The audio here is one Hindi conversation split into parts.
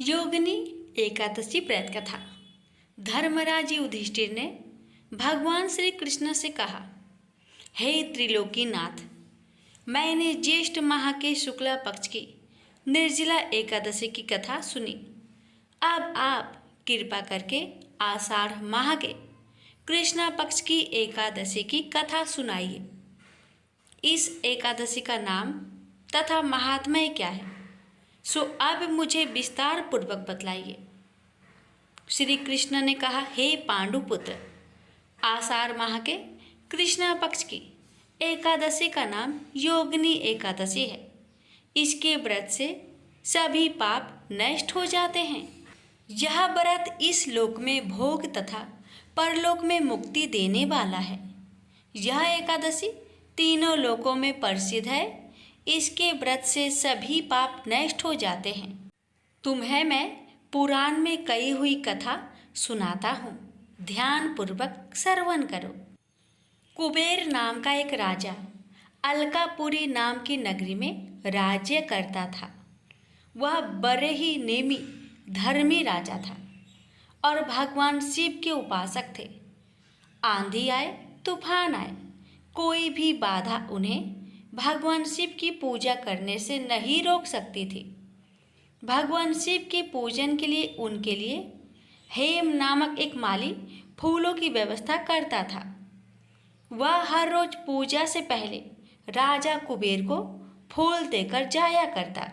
योगिनी एकादशी व्रत कथा। धर्मराज युधिष्ठिर ने भगवान श्री कृष्ण से कहा, हे त्रिलोकीनाथ, मैंने ज्येष्ठ माह के शुक्ला पक्ष की निर्जला एकादशी की कथा सुनी। अब आप कृपा करके आषाढ़ माह के कृष्णा पक्ष की एकादशी की कथा सुनाइए। इस एकादशी का नाम तथा महात्म्य क्या है, सो अब मुझे विस्तार पूर्वक बतलाइए। श्री कृष्ण ने कहा, हे पांडुपुत्र, आषाढ़ माह के कृष्णा पक्ष की एकादशी का नाम योगिनी एकादशी है। इसके व्रत से सभी पाप नष्ट हो जाते हैं। यह व्रत इस लोक में भोग तथा परलोक में मुक्ति देने वाला है। यह एकादशी तीनों लोकों में प्रसिद्ध है। इसके व्रत से सभी पाप नष्ट हो जाते हैं। तुम्हें मैं पुराण में कही हुई कथा सुनाता हूँ, ध्यान पूर्वक श्रवण करो। कुबेर नाम का एक राजा अलकापुरी नाम की नगरी में राज्य करता था। वह बड़े ही नेमी धर्मी राजा था और भगवान शिव के उपासक थे। आंधी आए, तूफान आए, कोई भी बाधा उन्हें भगवान शिव की पूजा करने से नहीं रोक सकती थी। भगवान शिव के पूजन के लिए उनके लिए हेम नामक एक माली फूलों की व्यवस्था करता था। वह हर रोज पूजा से पहले राजा कुबेर को फूल देकर जाया करता।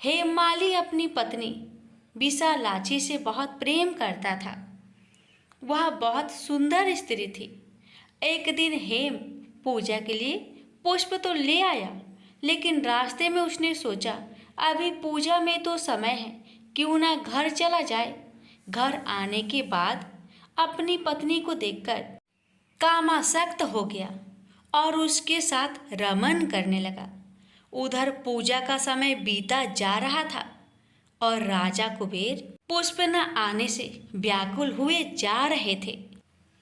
हेम माली अपनी पत्नी विशालाक्षी से बहुत प्रेम करता था। वह बहुत सुंदर स्त्री थी। एक दिन हेम पूजा के लिए पुष्प तो ले आया, लेकिन रास्ते में उसने सोचा, अभी पूजा में तो समय है, क्यों ना घर चला जाए। घर आने के बाद अपनी पत्नी को देखकर कामासक्त हो गया और उसके साथ रमन करने लगा। उधर पूजा का समय बीता जा रहा था और राजा कुबेर पुष्प न आने से व्याकुल हुए जा रहे थे।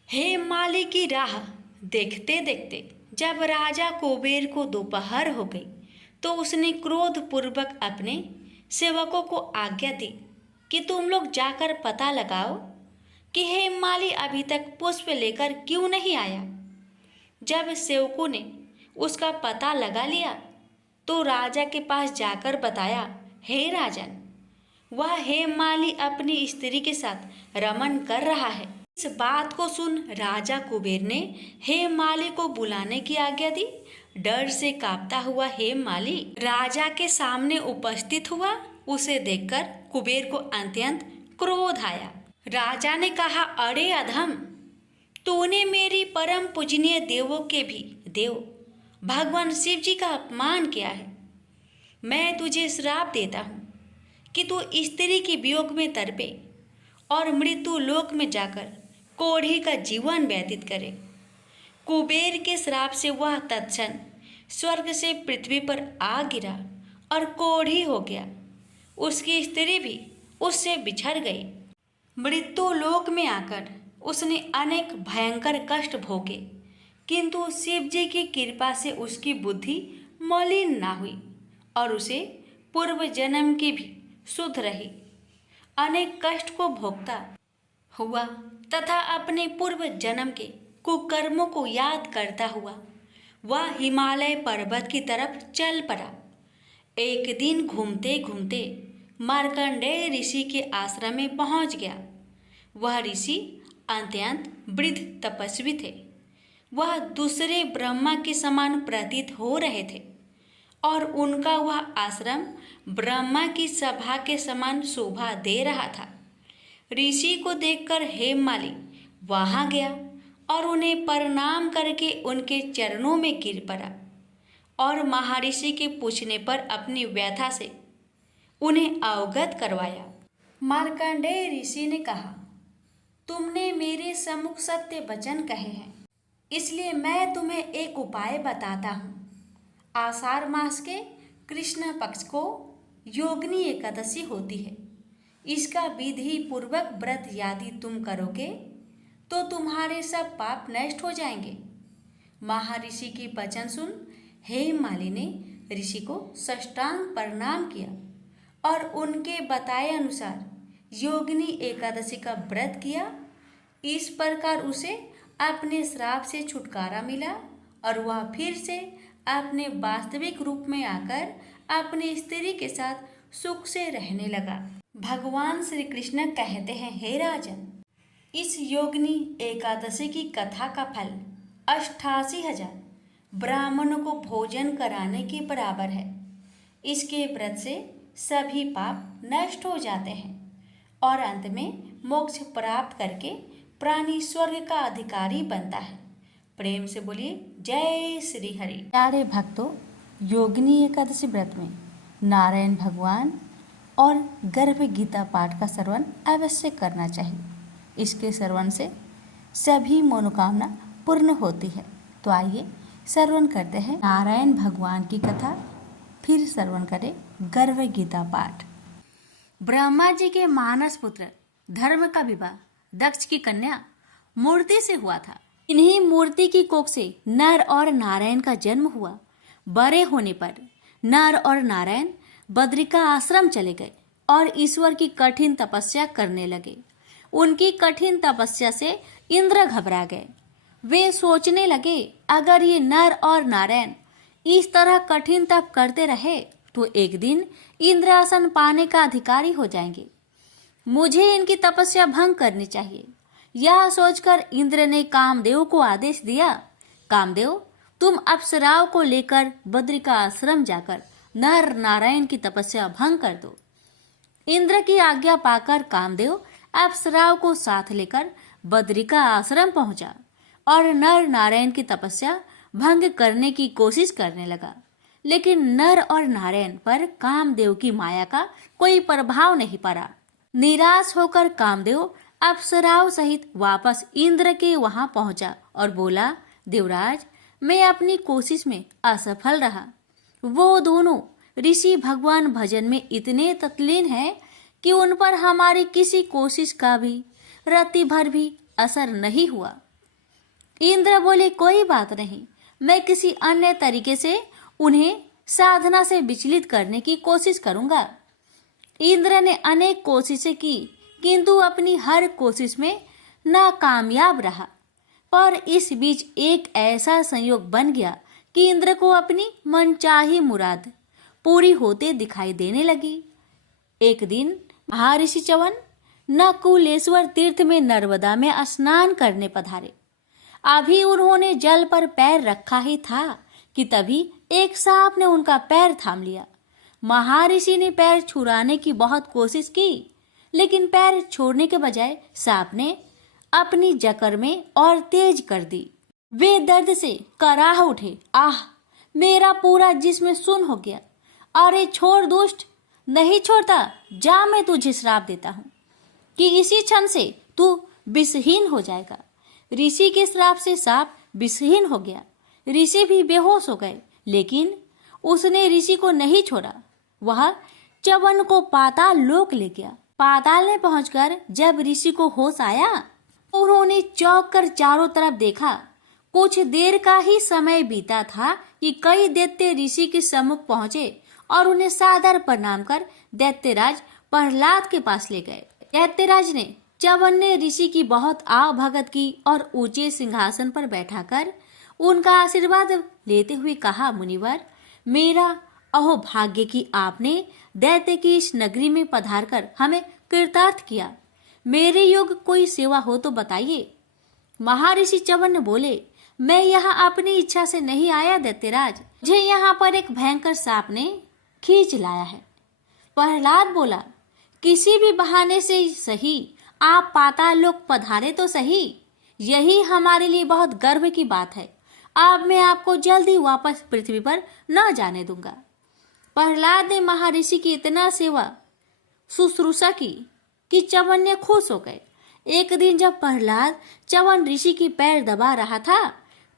हेममाली की राह देखते देखते जब राजा कुबेर को दोपहर हो गई तो उसने क्रोध पूर्वक अपने सेवकों को आज्ञा दी कि तुम लोग जाकर पता लगाओ कि हेममाली अभी तक पुष्प लेकर क्यों नहीं आया। जब सेवकों ने उसका पता लगा लिया तो राजा के पास जाकर बताया, हे राजन, वह हेममाली अपनी स्त्री के साथ रमन कर रहा है। इस बात को सुन राजा कुबेर ने हेममाली को बुलाने की आज्ञा दी। डर से कांपता हुआ हेममाली राजा के सामने उपस्थित हुआ। उसे देखकर कुबेर को अत्यंत क्रोध आया। राजा ने कहा, अरे अधम, तूने मेरी परम पूजनीय देवों के भी देव भगवान शिव जी का अपमान किया है। मैं तुझे श्राप देता हूँ कि तू स्त्री के वियोग में तड़पे और मृत्यु लोक में जाकर कोढ़ी का जीवन व्यतीत करे। कुबेर के श्राप से वह तत्क्षण स्वर्ग से पृथ्वी पर आ गिरा और कोढ़ी हो गया। उसकी स्त्री भी उससे बिछड़ गई। मृत्यु लोक में आकर उसने अनेक भयंकर कष्ट भोगे, किंतु शिव जी की कृपा से उसकी बुद्धि मलिन ना हुई और उसे पूर्व जन्म की भी शुद्ध रही। अनेक कष्ट को भोगता हुआ तथा अपने पूर्व जन्म के कुकर्मों को याद करता हुआ वह हिमालय पर्वत की तरफ चल पड़ा। एक दिन घूमते घूमते मार्कंडेय ऋषि के आश्रम में पहुंच गया। वह ऋषि अत्यंत वृद्ध तपस्वी थे। वह दूसरे ब्रह्मा के समान प्रतीत हो रहे थे और उनका वह आश्रम ब्रह्मा की सभा के समान शोभा दे रहा था। ऋषि को देखकर हेममाली वहां गया और उन्हें प्रणाम करके उनके चरणों में गिर पड़ा और महर्षि के पूछने पर अपनी व्यथा से उन्हें अवगत करवाया। मार्कंडेय ऋषि ने कहा, तुमने मेरे सम्मुख सत्य वचन कहे हैं, इसलिए मैं तुम्हें एक उपाय बताता हूँ। आषाढ़ मास के कृष्ण पक्ष को योगिनी एकादशी होती है। इसका विधि पूर्वक व्रत यदि तुम करोगे तो तुम्हारे सब पाप नष्ट हो जाएंगे। महर्षि की वचन सुन हेममाली ने ऋषि को साष्टांग प्रणाम किया और उनके बताए अनुसार योगिनी एकादशी का व्रत किया। इस प्रकार उसे अपने श्राप से छुटकारा मिला और वह फिर से अपने वास्तविक रूप में आकर अपनी स्त्री के साथ सुख से रहने लगा। भगवान श्री कृष्ण कहते हैं, हे राजन, इस योगिनी एकादशी की कथा का फल 88,000 ब्राह्मणों को भोजन कराने के बराबर है। इसके व्रत से सभी पाप नष्ट हो जाते हैं और अंत में मोक्ष प्राप्त करके प्राणी स्वर्ग का अधिकारी बनता है। प्रेम से बोलिए जय श्री हरि। प्यारे भक्तों, योगिनी एकादशी व्रत में नारायण भगवान और गर्भ गीता पाठ का श्रवण अवश्य करना चाहिए। इसके श्रवण से सभी मनोकामना पूर्ण होती है। तो आइए श्रवण करते हैं नारायण भगवान की कथा। फिर श्रवण करें गर्भ गीता पाठ। ब्रह्मा जी के मानस पुत्र धर्म का विवाह दक्ष की कन्या मूर्ति से हुआ था। इन्हीं मूर्ति की कोख से नर और नारायण का जन्म हुआ। बड़े होने पर नर और नारायण बद्रिका आश्रम चले गए और ईश्वर की कठिन तपस्या करने लगे। उनकी कठिन तपस्या से इंद्र घबरा गए। वे सोचने लगे, अगर ये नर और नारायण इस तरह कठिन तप करते रहे तो एक दिन इंद्रासन पाने का अधिकारी हो जाएंगे। मुझे इनकी तपस्या भंग करनी चाहिए। यह सोचकर इंद्र ने कामदेव को आदेश दिया, कामदेव, तुम अप्सराओं को लेकर बद्रिका आश्रम जाकर नर नारायण की तपस्या भंग कर दो। इंद्र की आज्ञा पाकर कामदेव अप्सराओं को साथ लेकर बद्रिका आश्रम पहुंचा और नर नारायण की तपस्या भंग करने की कोशिश करने लगा। लेकिन नर और नारायण पर कामदेव की माया का कोई प्रभाव नहीं पड़ा। निराश होकर कामदेव अप्सराओं सहित वापस इंद्र के वहां पहुंचा और बोला, देवराज, मैं अपनी कोशिश में असफल रहा। वो दोनों ऋषि भगवान भजन में इतने तल्लीन हैं कि उन पर हमारी किसी कोशिश का भी रत्ती भर भी असर नहीं हुआ। इंद्र बोले, कोई बात नहीं, मैं किसी अन्य तरीके से उन्हें साधना से विचलित करने की कोशिश करूंगा। इंद्र ने अनेक कोशिशें की, किंतु अपनी हर कोशिश में नाकामयाब रहा। पर इस बीच एक ऐसा संयोग बन गया कि इंद्र को अपनी मनचाही मुराद पूरी होते दिखाई देने लगी। एक दिन महर्षि च्यवन नकुलेश्वर तीर्थ में नर्मदा में स्नान करने पधारे। अभी उन्होंने जल पर पैर रखा ही था कि तभी एक सांप ने उनका पैर थाम लिया। महर्षि ने पैर छुड़ाने की बहुत कोशिश की, लेकिन पैर छोड़ने के बजाय सांप ने अपनी जकड़ में और तेज कर दी। वे दर्द से कराह उठे। आह, मेरा पूरा जिस्म सुन्न हो गया। अरे छोड़ दुष्ट, नहीं छोड़ता, जा, मैं तुझे श्राप देता हूँ कि इसी क्षण से तू विषहीन हो जाएगा। ऋषि के श्राप से सांप विषहीन हो गया। ऋषि भी बेहोश हो गए, लेकिन उसने ऋषि को नहीं छोड़ा। वह च्यवन को पाताल लोक ले गया। पाताल में पहुंचकर जब ऋषि को होश आया, उन्होंने चौंक कर चारों तरफ देखा। कुछ देर का ही समय बीता था कि कई दैत्य ऋषि के सम्मुख पहुंचे और उन्हें सादर प्रणाम कर दैत्यराज प्रहलाद के पास ले गए। दैत्यराज ने च्यवन ने ऋषि की बहुत आव भगत की और ऊंचे सिंहासन पर बैठाकर उनका आशीर्वाद लेते हुए कहा, मुनिवर, मेरा अहो भाग्य कि आपने दैत्य की इस नगरी में पधारकर हमें कृतार्थ किया। मेरे योग्य कोई सेवा हो तो बताइए। महर्षि च्यवन ने बोले, मैं यहाँ अपनी इच्छा से नहीं आया दैत्यराज, मुझे यहाँ पर एक भयंकर सांप ने खींच लाया है। प्रहलाद बोला, किसी भी बहाने से सही आप पाताल लोक पधारे तो सही, यही हमारे लिए बहुत गर्व की बात है। अब मैं आपको जल्दी वापस पृथ्वी पर न जाने दूंगा। प्रहलाद ने महर्षि की इतना सेवा शुश्रूषा की कि च्यवन ने खुश हो गए। एक दिन जब प्रहलाद च्यवन ऋषि की पैर दबा रहा था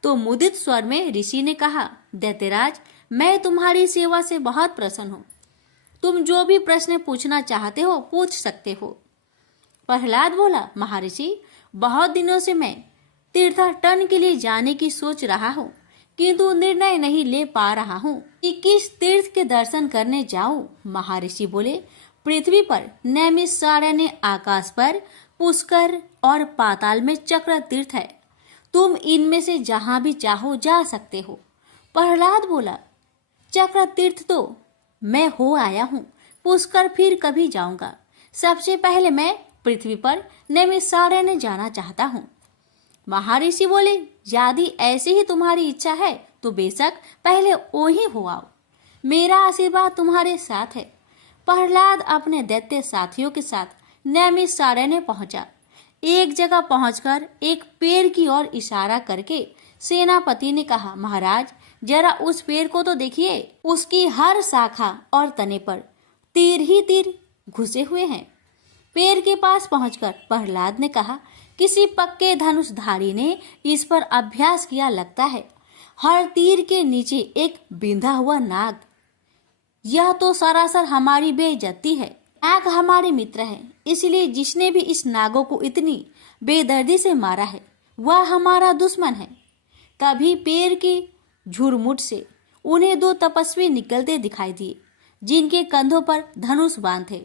तो मुदित स्वर में ऋषि ने कहा, दैत्यराज, मैं तुम्हारी सेवा से बहुत प्रसन्न हूँ। तुम जो भी प्रश्न पूछना चाहते हो पूछ सकते हो। प्रहलाद बोला, महर्षि, बहुत दिनों से मैं तीर्थाटन के लिए जाने की सोच रहा हूँ, किंतु निर्णय नहीं ले पा रहा हूँ। कि किस तीर्थ के दर्शन करने जाऊं? महर्षि बोले, पृथ्वी पर नैमिषारण्य, आकाश पर पुष्कर और पाताल में चक्र तीर्थ है। तुम इनमें से जहां भी चाहो जा सकते हो। प्रहलाद बोला, चक्र तीर्थ तो मैं हो आया हूँ, पुष्कर फिर कभी जाऊंगा। सबसे पहले मैं पृथ्वी पर नैमिषारण्य जाना चाहता हूँ। महर्षि बोले, यदि ऐसी ही तुम्हारी इच्छा है तो बेशक पहले वो ही हो आओ, मेरा आशीर्वाद तुम्हारे साथ है। प्रहलाद अपने दैत्य साथियों के साथ नैमिषारण्य पहुंचा। एक जगह पहुंचकर एक पेड़ की ओर इशारा करके सेनापति ने कहा, महाराज जरा उस पेड़ को तो देखिए, उसकी हर शाखा और तने पर तीर ही तीर घुसे हुए हैं। पेड़ के पास पहुंचकर प्रहलाद ने कहा, किसी पक्के धनुषधारी ने इस पर अभ्यास किया लगता है। हर तीर के नीचे एक बिंधा हुआ नाग। यह तो सरासर हमारी बेइज्जती है। नाग हमारे मित्र हैं, इसलिए जिसने भी इस नागों को इतनी बेदर्दी से मारा है वह हमारा दुश्मन है। कभी पेड़ के झुरमुट से उन्हें दो तपस्वी निकलते दिखाई दिए, जिनके कंधों पर धनुष बाण थे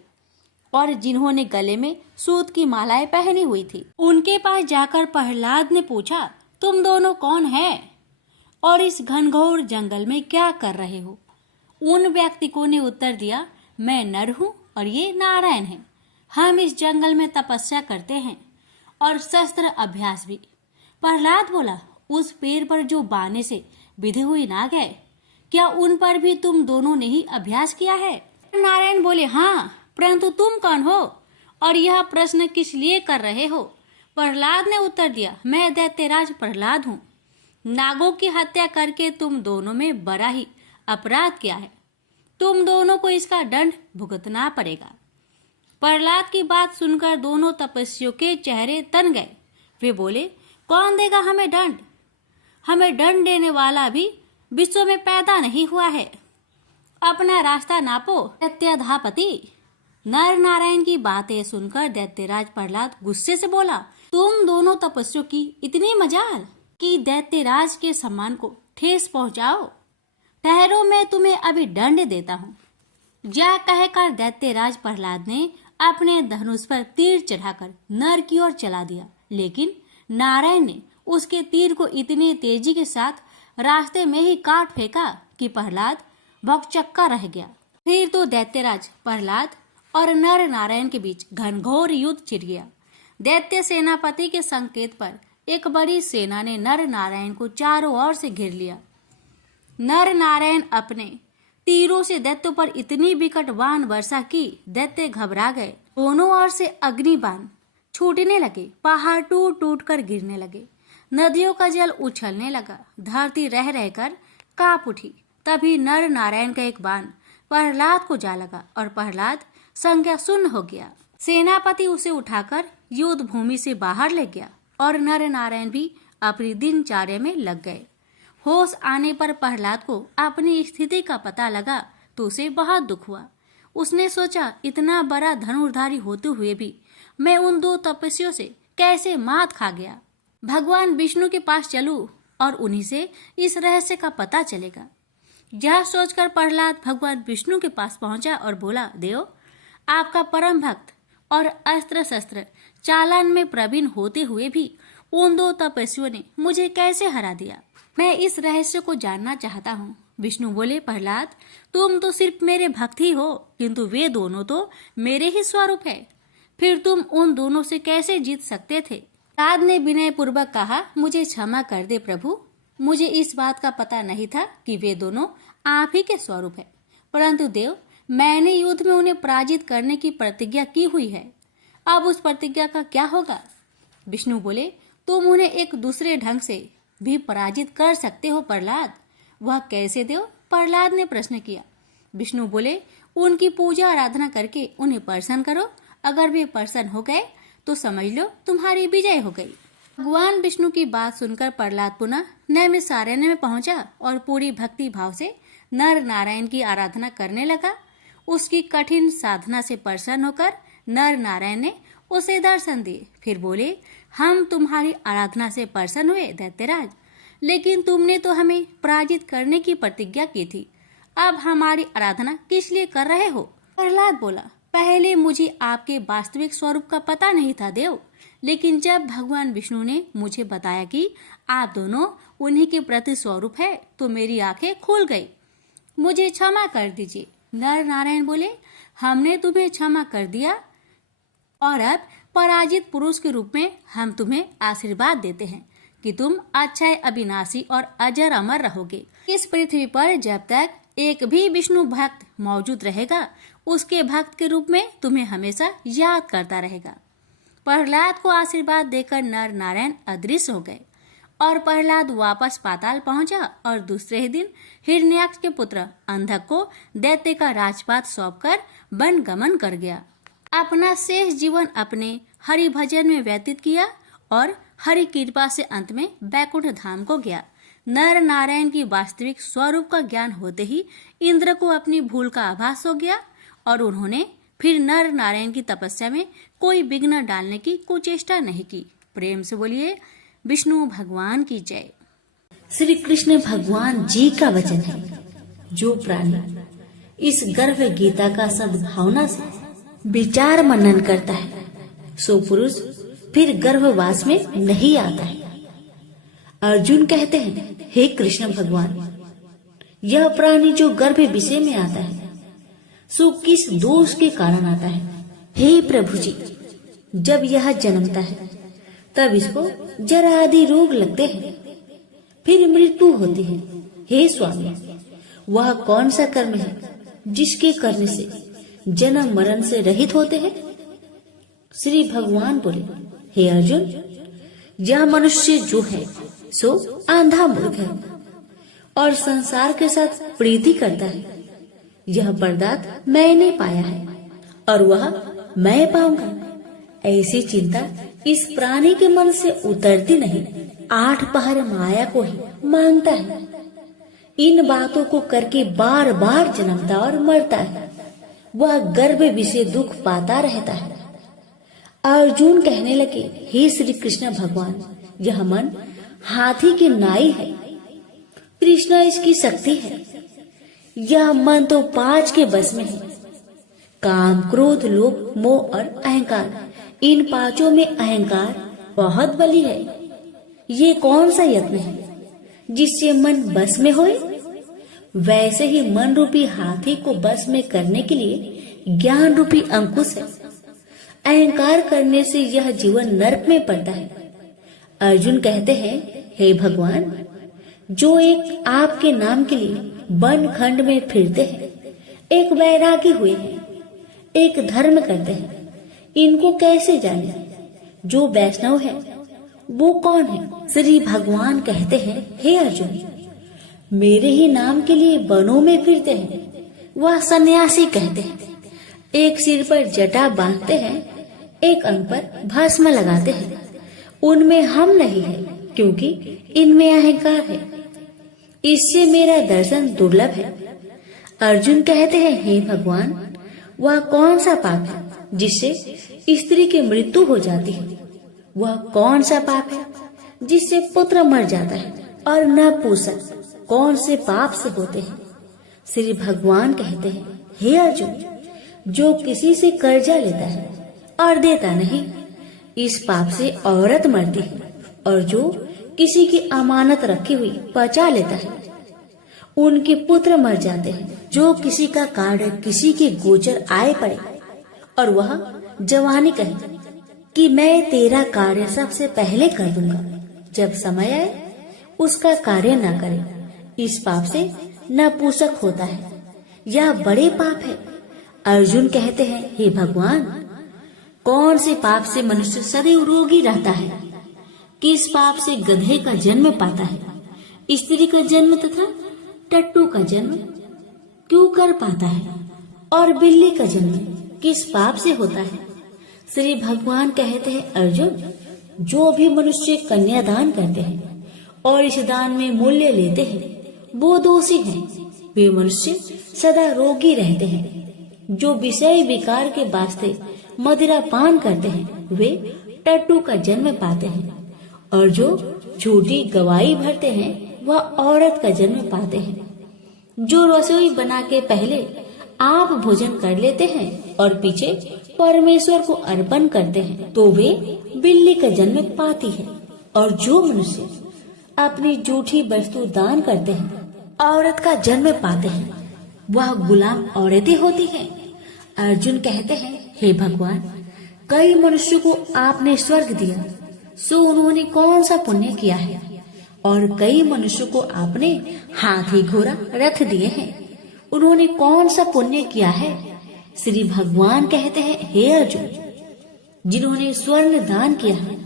और जिन्होंने गले में सूत की मालाएं पहनी हुई थी। उनके पास जाकर प्रहलाद ने पूछा, तुम दोनों कौन हैं और इस घनघोर जंगल में क्या कर रहे हो? उन व्यक्तियों ने उत्तर दिया, मैं नर हूँ और ये नारायण है। हम इस जंगल में तपस्या करते हैं और शस्त्र अभ्यास भी। प्रहलाद बोला, उस पेड़ पर जो बाने से बिधे हुई नाग है, क्या उन पर भी तुम दोनों ने ही अभ्यास किया है? नारायण बोले, हाँ, परंतु तुम कौन हो और यह प्रश्न किस लिए कर रहे हो? प्रहलाद ने उत्तर दिया, मैं दैत्यराज प्रहलाद हूँ। नागों की हत्या करके तुम दोनों में बड़ा ही अपराध किया है। तुम दोनों को इसका दंड भुगतना पड़ेगा। प्रहलाद की बात सुनकर दोनों तपस्वियों के चेहरे तन गए। वे बोले, कौन देगा हमें दंड? हमें दंड देने वाला भी विश्व में पैदा नहीं हुआ है। अपना रास्ता नापो दैत्याधापति। नर नारायण की बातें सुनकर दैत्यराज प्रहलाद गुस्से से बोला, तुम दोनों तपस्वियों की इतनी मजाल कि दैत्यराज के सम्मान को ठेस पहुंचाओ। ठहरो, मैं तुम्हें अभी दंड देता हूँ। यह कहकर दैत्यराज प्रहलाद ने अपने धनुष पर तीर चढ़ाकर नर की ओर चला दिया, लेकिन नारायण ने उसके तीर को इतनी तेजी के साथ रास्ते में ही काट फेंका कि प्रहलाद भौंकचक्का रह गया। फिर तो दैत्यराज प्रहलाद और नर नारायण के बीच घनघोर युद्ध छिड़ गया। दैत्य सेनापति के संकेत पर एक बड़ी सेना ने नर नारायण को चारों ओर से घेर लिया। नर नारायण अपने तीरों से दैत्यों पर इतनी विकट बाण वर्षा की, दैत्य घबरा गए। दोनों ओर से अग्नि बाण छूटने लगे, पहाड़ टूट टूट कर गिरने लगे, नदियों का जल उछलने लगा, धरती रह रहकर कांप उठी। तभी नर नारायण का एक बाण प्रहलाद को जा लगा और प्रहलाद संज्ञा शून्य हो गया। सेनापति उसे उठाकर युद्ध भूमि से बाहर ले गया और नर नारायण भी अपनी दिनचर्या में लग गए। होश आने पर प्रहलाद को अपनी स्थिति का पता लगा तो उसे बहुत दुख हुआ। उसने सोचा, इतना बड़ा धनुर्धारी होते हुए भी मैं उन दो तपस्वियों से कैसे मात खा गया। भगवान विष्णु के पास चलूं और उन्हीं से इस रहस्य का पता चलेगा। यह सोचकर प्रहलाद भगवान विष्णु के पास पहुंचा और बोला, देव, आपका परम भक्त और अस्त्र शस्त्र चालन में प्रवीण होते हुए भी उन दो तपस्वियों ने मुझे कैसे हरा दिया? मैं इस रहस्य को जानना चाहता हूँ। विष्णु बोले, प्रहलाद, तुम तो सिर्फ मेरे भक्त ही हो, किंतु वे दोनों तो मेरे ही स्वरूप है। फिर तुम उन दोनों से कैसे जीत सकते थे? प्रहलाद ने विनय पूर्वक कहा, मुझे क्षमा कर दे प्रभु, मुझे इस बात का पता नहीं था कि वे दोनों आप ही के स्वरूप है। परंतु देव, मैंने युद्ध में उन्हें पराजित करने की प्रतिज्ञा की हुई है। अब उस प्रतिज्ञा का क्या होगा? विष्णु बोले, तुम उन्हें एक दूसरे ढंग से भी पराजित कर सकते हो प्रहलाद। वह कैसे देव? प्रहलाद ने प्रश्न किया। विष्णु बोले, उनकी पूजा आराधना करके उन्हें प्रसन्न करो। अगर वे प्रसन्न हो गए तो समझ लो तुम्हारी विजय हो गई। भगवान विष्णु की बात सुनकर प्रहलाद पुनः नैमिषारण्य में पहुंचा और पूरी भक्ति भाव से नर नारायण की आराधना करने लगा। उसकी कठिन साधना से प्रसन्न होकर नर नारायण ने उसे दर्शन दिए। फिर बोले, हम तुम्हारी आराधना से प्रसन्न हुए दैत्यराज, लेकिन तुमने तो हमें पराजित करने की प्रतिज्ञा की थी। अब हमारी आराधना किस लिए कर रहे हो? प्रहलाद बोला, पहले मुझे आपके वास्तविक स्वरूप का पता नहीं था देव, लेकिन जब भगवान विष्णु ने मुझे बताया कि आप दोनों उन्हीं के प्रति स्वरूप है तो मेरी आंखें खुल गई। मुझे क्षमा कर दीजिए। नर नारायण बोले, हमने तुम्हें क्षमा कर दिया और अब पराजित पुरुष के रूप में हम तुम्हें आशीर्वाद देते हैं कि तुम अक्षय, अविनाशी और अजर अमर रहोगे। इस पृथ्वी पर जब तक एक भी विष्णु भक्त मौजूद रहेगा, उसके भक्त के रूप में तुम्हें हमेशा याद करता रहेगा। प्रहलाद को आशीर्वाद देकर नर नारायण अदृश्य हो गए और प्रहलाद वापस पाताल पहुंचा और दूसरे ही दिन हिरण्याक्ष के पुत्र अंधक को दैत्य का राजपाट सौंपकर वन गमन कर गया। अपना शेष जीवन अपने हरि भजन में व्यतीत किया और हरि कृपा से अंत में बैकुंठ धाम को गया। नर नारायण की वास्तविक स्वरूप का ज्ञान होते ही इंद्र को अपनी भूल का आभास हो गया और उन्होंने फिर नर नारायण की तपस्या में कोई विघ्न डालने की कुचेष्टा नहीं की। प्रेम से बोलिए विष्णु भगवान की जय। श्री कृष्ण भगवान जी का वचन है, जो प्राणी इस गर्भ गीता का सद्भावना से विचार मनन करता है, सो पुरुष फिर गर्भवास में नहीं आता है। अर्जुन कहते हैं, हे कृष्ण भगवान, यह प्राणी जो गर्भ विषय में आता है, सो किस दोष के कारण आता है? हे प्रभु जी, जब यह जन्मता है तब इसको जरा आदि रोग लगते हैं, फिर मृत्यु होती है। हे स्वामी, वह कौन सा कर्म है जिसके करने से जन्म मरण से रहित होते हैं? श्री भगवान बोले, हे अर्जुन, यह मनुष्य जो है सो आंधा मूर्ख है और संसार के साथ प्रीति करता है। यह वरदान मैंने पाया है और वह मैं पाऊंगा, ऐसी चिंता इस प्राणी के मन से उतरती नहीं। 8 पहर माया को ही मांगता है। इन बातों को करके बार बार जन्मता और मरता है। वह गर्भ विषय दुख पाता रहता है। अर्जुन कहने लगे, हे श्री कृष्ण भगवान, यह मन हाथी की नाई है, कृष्ण इसकी शक्ति है। यह मन तो 5 के बस में है, काम, क्रोध, लोभ, मोह और अहंकार। इन 5 में अहंकार बहुत बली है। ये कौन सा यत्न है जिससे मन बस में होए? वैसे ही मन रूपी हाथी को बस में करने के लिए ज्ञान रूपी अंकुश है। अहंकार करने से यह जीवन नरक में पड़ता है। अर्जुन कहते हैं, हे भगवान, जो एक आपके नाम के लिए वन खंड में फिरते हैं, एक वैरागी हुए हैं, एक धर्म करते हैं, इनको कैसे जाने? जो वैष्णव है वो कौन है? श्री भगवान कहते हैं, हे अर्जुन, मेरे ही नाम के लिए वनों में फिरते हैं, वह सन्यासी कहते हैं। एक सिर पर जटा बांधते हैं, एक अंग पर भस्म लगाते हैं। उनमें हम नहीं है, क्योंकि इनमें अहंकार है। इससे मेरा दर्शन दुर्लभ है। अर्जुन कहते हैं, हे भगवान, वह कौन सा पाप है जिससे स्त्री की मृत्यु हो जाती है? वह कौन सा पाप है जिससे पुत्र मर जाता है? और नपुंसक कौन से पाप से होते हैं? श्री भगवान कहते हैं, हे अर्जुन, जो किसी से कर्जा लेता है और देता नहीं, इस पाप से औरत मरती है। और जो किसी की अमानत रखी हुई पचा लेता है, उनके पुत्र मर जाते हैं। जो किसी का कार्य किसी के गोचर आए पड़े और वह जवानी कहे कि मैं तेरा कार्य सबसे पहले कर दूंगा, जब समय आए उसका कार्य न करे, इस पाप से नपुंसक होता है। यह बड़े पाप है। अर्जुन कहते हैं, हे भगवान, कौन से पाप से मनुष्य सदैव रोगी रहता है? किस पाप से गधे का जन्म पाता है, स्त्री का जन्म तथा टट्टू का जन्म क्यों कर पाता है, और बिल्ली का जन्म किस पाप से होता है? श्री भगवान कहते हैं, अर्जुन, जो भी मनुष्य कन्यादान करते हैं और इस दान में मूल्य लेते हैं, वो दोषी हैं। वे मनुष्य सदा रोगी रहते हैं। जो विषय विकार के वास्ते मदिरा पान करते हैं, वे टट्टू का जन्म पाते हैं। और जो झूठी गवाही भरते हैं, वह औरत का जन्म पाते हैं। जो रसोई बना के पहले आप भोजन कर लेते हैं और पीछे परमेश्वर को अर्पण करते हैं तो वे बिल्ली का जन्म पाती है। और जो मनुष्य अपनी जूठी वस्तु दान करते हैं औरत का जन्म पाते हैं वह गुलाम औरतें होती हैं। अर्जुन कहते हैं, हे भगवान, कई मनुष्यों को आपने स्वर्ग दिया, सो उन्होंने कौन सा पुण्य किया है? और कई मनुष्यों को आपने हाथी घोड़ा रथ दिए हैं, उन्होंने कौन सा पुण्य किया है? श्री भगवान कहते हैं, हे अर्जुन, जिन्होंने स्वर्ण दान किया है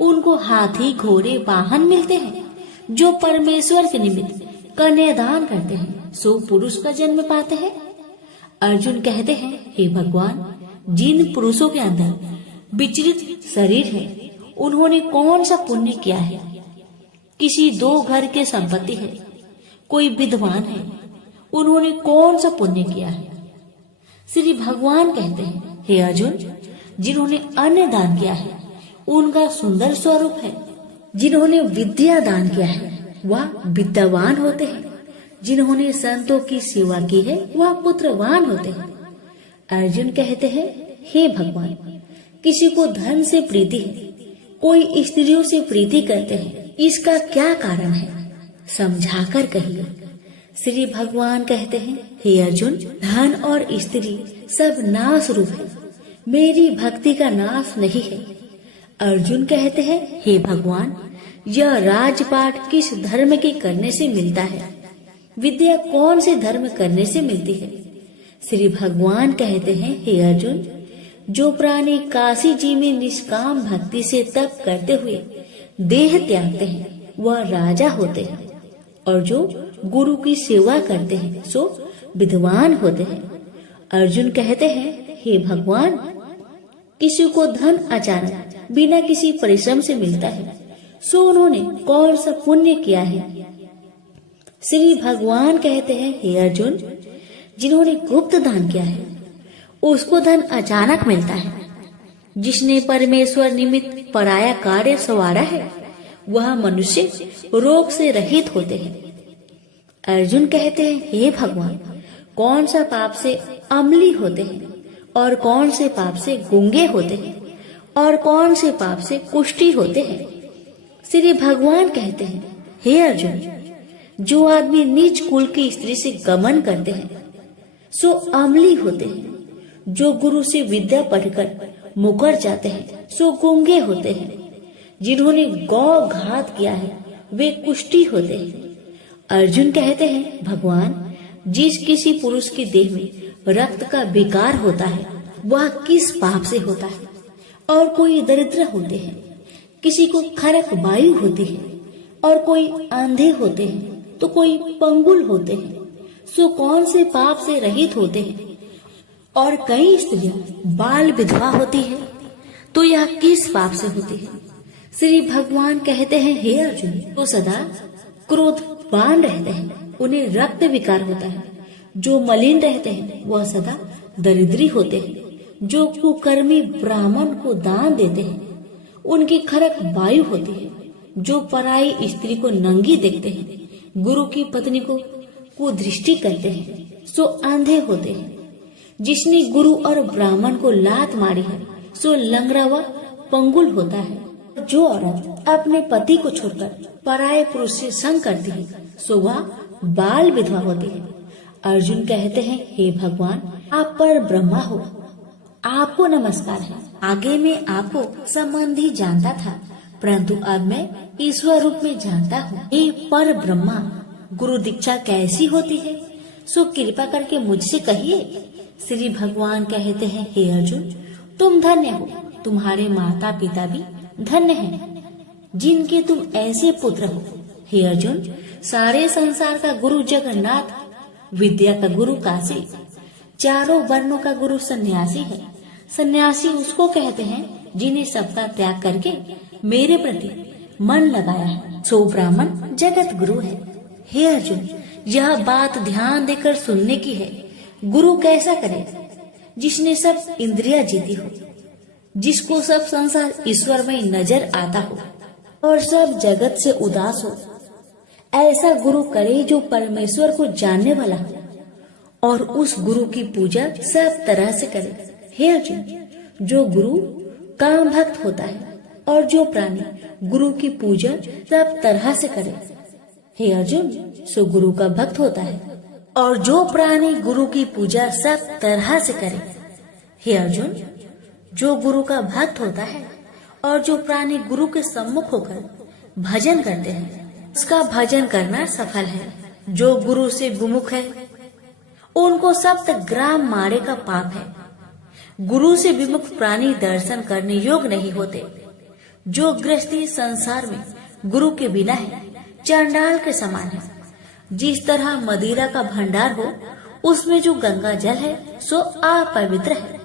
उनको हाथी घोड़े वाहन मिलते हैं। जो परमेश्वर के निमित्त कन्यादान करते हैं सो पुरुष का जन्म पाते हैं। अर्जुन कहते हैं, हे भगवान, जिन पुरुषों के अंदर विचलित शरीर है उन्होंने कौन सा पुण्य किया है? किसी 2 घर के संपत्ति है, कोई विद्वान है, उन्होंने कौन सा पुण्य किया है? श्री भगवान कहते हैं, हे अर्जुन, जिन्होंने अन्न दान किया है उनका सुंदर स्वरूप है। जिन्होंने विद्या दान किया है वह विद्यावान होते हैं। जिन्होंने संतों की सेवा की है वह पुत्रवान होते हैं। अर्जुन कहते हैं, हे भगवान, किसी को धन से प्रीति है, कोई स्त्रियों से प्रीति करते हैं, इसका क्या कारण है? समझाकर कहिए। श्री भगवान कहते हैं, हे अर्जुन, धन और स्त्री सब नाश रूप है, मेरी भक्ति का नाश नहीं है। अर्जुन कहते हैं, हे भगवान, यह राजपाट किस धर्म के करने से मिलता है? विद्या कौन से धर्म करने से मिलती है? श्री भगवान कहते हैं, हे अर्जुन, जो प्राणी काशी जी में निष्काम भक्ति से तप करते हुए देह त्यागते हैं वह राजा होते हैं, और जो गुरु की सेवा करते हैं सो विद्वान होते हैं। अर्जुन कहते हैं, हे भगवान, किसी को धन अचानक बिना किसी परिश्रम से मिलता है सो उन्होंने कौन सा पुण्य किया है? श्री भगवान कहते हैं, हे अर्जुन, जिन्होंने गुप्त दान किया है उसको धन अचानक मिलता है। जिसने परमेश्वर निमित्त पराया कार्य संवारा है वह मनुष्य रोग से रहित होते हैं। अर्जुन कहते हैं, हे भगवान, कौन सा पाप से अम्ली होते हैं और कौन से पाप से गूंगे होते हैं और कौन से पाप से कुष्ठी होते हैं? श्री भगवान कहते हैं, हे अर्जुन, जो आदमी नीच कुल की स्त्री से गमन करते हैं सो अम्ली होते हैं। जो गुरु से विद्या पढ़कर मुकर जाते हैं सो गूंगे होते हैं। जिन्होंने गौ घात किया है वे कुष्ठी होते हैं। अर्जुन कहते हैं, भगवान, जिस किसी पुरुष की देह में रक्त का विकार होता है वह किस पाप से होता है? और कोई दरिद्र होते हैं, किसी को खरक वायु होती है, और कोई अंधे होते हैं तो कोई पंगुल होते हैं, सो कौन से पाप से रहित होते हैं? और कई स्त्रियां बाल विधवा होती है तो यह किस पाप से होती है? श्री भगवान कहते हैं, हे अर्जुन, तो सदा क्रोधवान रहते हैं उन्हें रक्त विकार होता है। जो मलिन रहते हैं वह सदा दरिद्री होते हैं। जो कुकर्मी ब्राह्मण को दान देते हैं उनकी खरक वायु होती है। जो पराई स्त्री को नंगी देखते हैं, गुरु की पत्नी को कुदृष्टि करते हैं सो अंधे होते हैं। जिसने गुरु और ब्राह्मण को लात मारी है सो लंगड़ा व पंगुल होता है। जो औरत अपने पति को छोड़कर पराये पुरुष से संग करती है सो वह बाल विधवा होती है। अर्जुन कहते हैं, हे भगवान, आप पर ब्रह्मा हो, आपको नमस्कार है। आगे मैं आपको संबंधी जानता था, परंतु अब मैं ईश्वर रूप में जानता हूँ। हे पर ब्रह्मा, गुरु दीक्षा कैसी होती है सो कृपा करके मुझसे कहिए। श्री भगवान कहते हैं, हे अर्जुन, तुम धन्य हो, तुम्हारे माता पिता भी धन्य हैं, जिनके तुम ऐसे पुत्र हो। हे अर्जुन, सारे संसार का गुरु जगन्नाथ, विद्या का गुरु काशी, चारों वर्णों का गुरु सन्यासी है। सन्यासी उसको कहते हैं जिन्हें सबका त्याग करके मेरे प्रति मन लगाया है, सो ब्राह्मण जगत गुरु है। हे अर्जुन, यह बात ध्यान देकर सुनने की है। गुरु कैसा करे? जिसने सब इंद्रियां जीती हो, जिसको सब संसार ईश्वर में नजर आता हो और सब जगत से उदास हो। ऐसा गुरु करे जो परमेश्वर को जानने वाला हो और उस गुरु की पूजा सब तरह से करे। हे अर्जुन, जो गुरु काम भक्त होता है और जो प्राणी गुरु की पूजा सब तरह से करे। हे अर्जुन, सो गुरु का भक्त होता है और जो प्राणी गुरु की पूजा सब तरह से करे। हे अर्जुन, जो गुरु का भक्त होता है और जो प्राणी गुरु के सम्मुख होकर भजन करते हैं, उसका भजन करना सफल है। जो गुरु से विमुख है, उनको सप्त ग्राम मारे का पाप है। गुरु से विमुख प्राणी दर्शन करने योग्य नहीं होते। जो गृहस्थी संसार में गुरु के बिना है, चांडाल के समान है। जिस तरह मदिरा का भंडार हो, उसमें जो गंगा जल है सो अपवित्र है,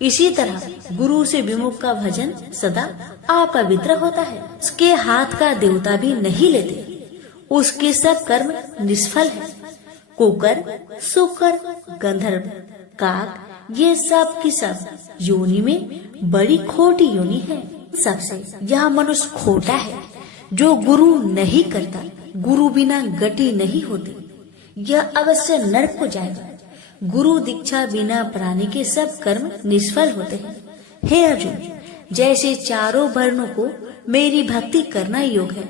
इसी तरह गुरु से विमुख का भजन सदा अपवित्र होता है। उसके हाथ का देवता भी नहीं लेते, उसके सब कर्म निष्फल है। कुकर, सुकर, गंधर्व, काक, ये सब की सब योनि में बड़ी खोटी योनि है। सबसे यह मनुष्य खोटा है जो गुरु नहीं करता। गुरु बिना गति नहीं होती, यह अवश्य नरक को जाएगा। गुरु दीक्षा बिना प्राणी के सब कर्म निष्फल होते हैं। हे अर्जुन, जैसे चारों वर्णों को मेरी भक्ति करना योग है,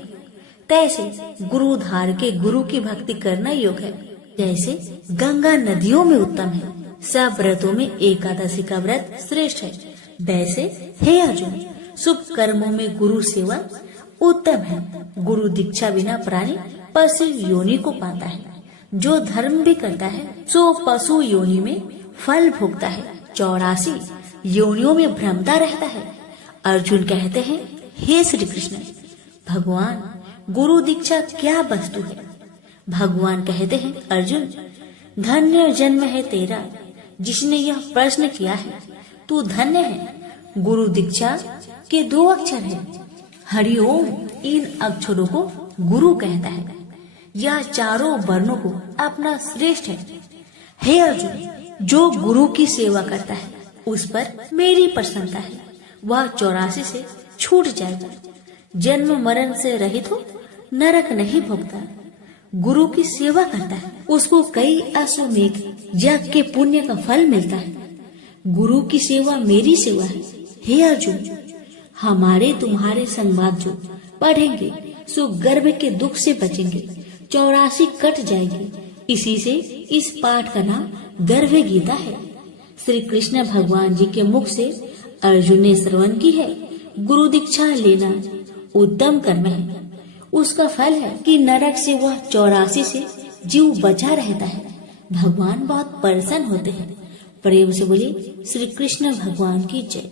तैसे गुरु धार के गुरु की भक्ति करना योग है। जैसे गंगा नदियों में उत्तम है, सब व्रतों में एकादशी का व्रत श्रेष्ठ है, वैसे हे अर्जुन, शुभ कर्मों में गुरु सेवा उत्तम है। गुरु दीक्षा बिना प्राणी पशु योनि को पाता है। जो धर्म भी करता है सो पशु योनि में फल भोगता है, 84 योनियों में भ्रमता रहता है। अर्जुन कहते हैं, हे श्री कृष्ण, भगवान, गुरु दीक्षा क्या वस्तु है? भगवान कहते हैं, अर्जुन, धन्य जन्म है तेरा जिसने यह प्रश्न किया है। तू धन्य है। गुरु दीक्षा के 2 अक्षर है, हरिओम। इन अक्षरों को गुरु कहता है। यह चारों वर्णों को अपना श्रेष्ठ है। हे अर्जुन, जो गुरु की सेवा करता है उस पर मेरी प्रसन्नता है। वह 84 से छूट जाएगा, जन्म मरण से रहित हो, नरक नहीं भोगता। गुरु की सेवा करता है, उसको कई अश्वमेघ यज्ञ के पुण्य का फल मिलता है। गुरु की सेवा मेरी सेवा है। हे अर्जुन, हमारे तुम्हारे संवाद जो पढ़ेंगे सो गर्भ के दुख से बचेंगे, 84 कट जाएगी। इसी से इस पाठ का नाम गर्भ गीता है। श्री कृष्ण भगवान जी के मुख से अर्जुन ने श्रवण की है। गुरु दीक्षा लेना उत्तम कर्म है। उसका फल है कि नरक से वह 84 से जीव बचा रहता है। भगवान बहुत प्रसन्न होते हैं। प्रेम से बोलिए श्री कृष्ण भगवान की जय।